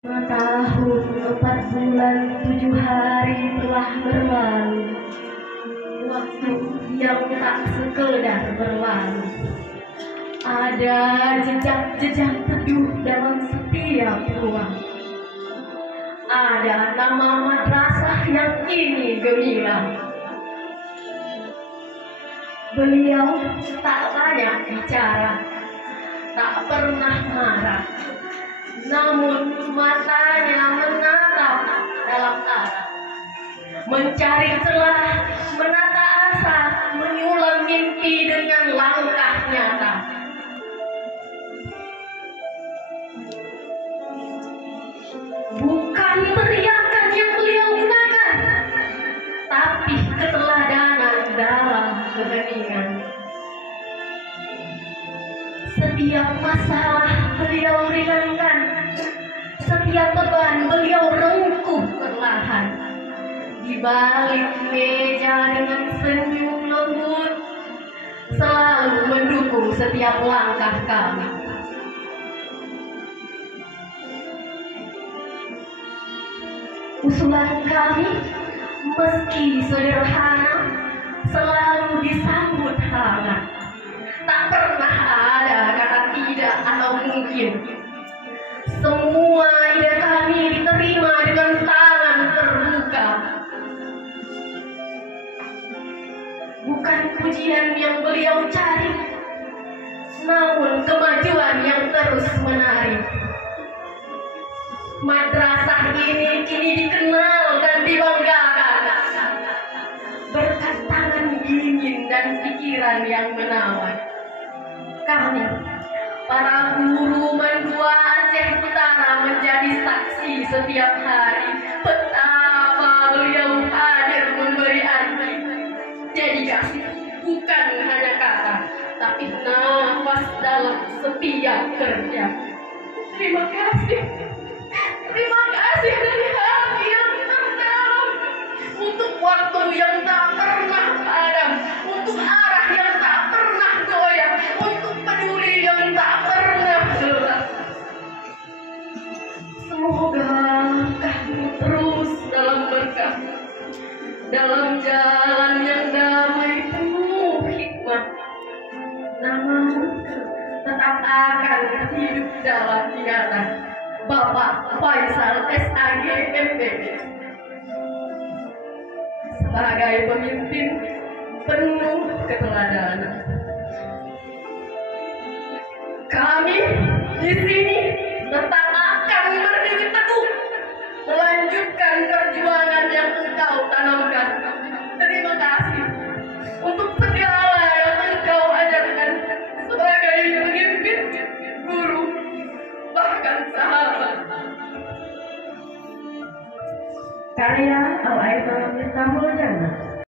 5 tahun 4 bulan 7 hari telah berlalu. Waktu yang tak sekedar berlalu. Ada jejak-jejak teduh dalam setiap ruang. Ada nama madrasah yang kini gemilang. Beliau tak banyak bicara, tak pernah marah, namun matanya menatap dalam arah, mencari celah, menata asa, menyulam mimpi dengan langkah nyata. Bukan teriakan yang beliau gunakan, tapi keteladanan dalam keheningan. Setiap masalah beliau ringankan, setiap beban beliau rengkuh perlahan. Di balik meja dengan senyum lembut, selalu mendukung setiap langkah kami. Usulan kami, meski sederhana, selalu disambut hangat. Tak pernah ada kata tidak atau mungkin. Semua ide kami diterima dengan tangan terbuka. Bukan pujian yang beliau cari, namun kemajuan yang terus menarik. Madrasah ini kini dikenal dan dibanggakan berkat tangan dingin dan pikiran yang menawan. Kami, para guru Mandua Aceh Utara, menjadi saksi setiap hari betapa beliau hadir memberi arti. Dedikasi bukan hanya kata, tapi nafas dalam setiap kerja. Terima kasih. Terima kasih dari hati yang terdalam untuk waktu yang tak pernah padam, untuk arah yang tak pernah goyah, untuk peduli yang tak pernah lelah. Semoga kami terus dalam berkah, dalam jalan yang damai penuh hikmah. Namamu tetap akan hidup dalam ingatan. Bapak Faisal SAG MPD sebagai pemimpin penuh keteladanan. Kami di sini tetap akan berdiri teguh melanjutkan perjuangan yang engkau tanamkan. Terima kasih untuk segala yang engkau ajarkan sebagai pemimpin, guru, bahkan sahabat. Karya Al-Aidul Miftahul Jannah.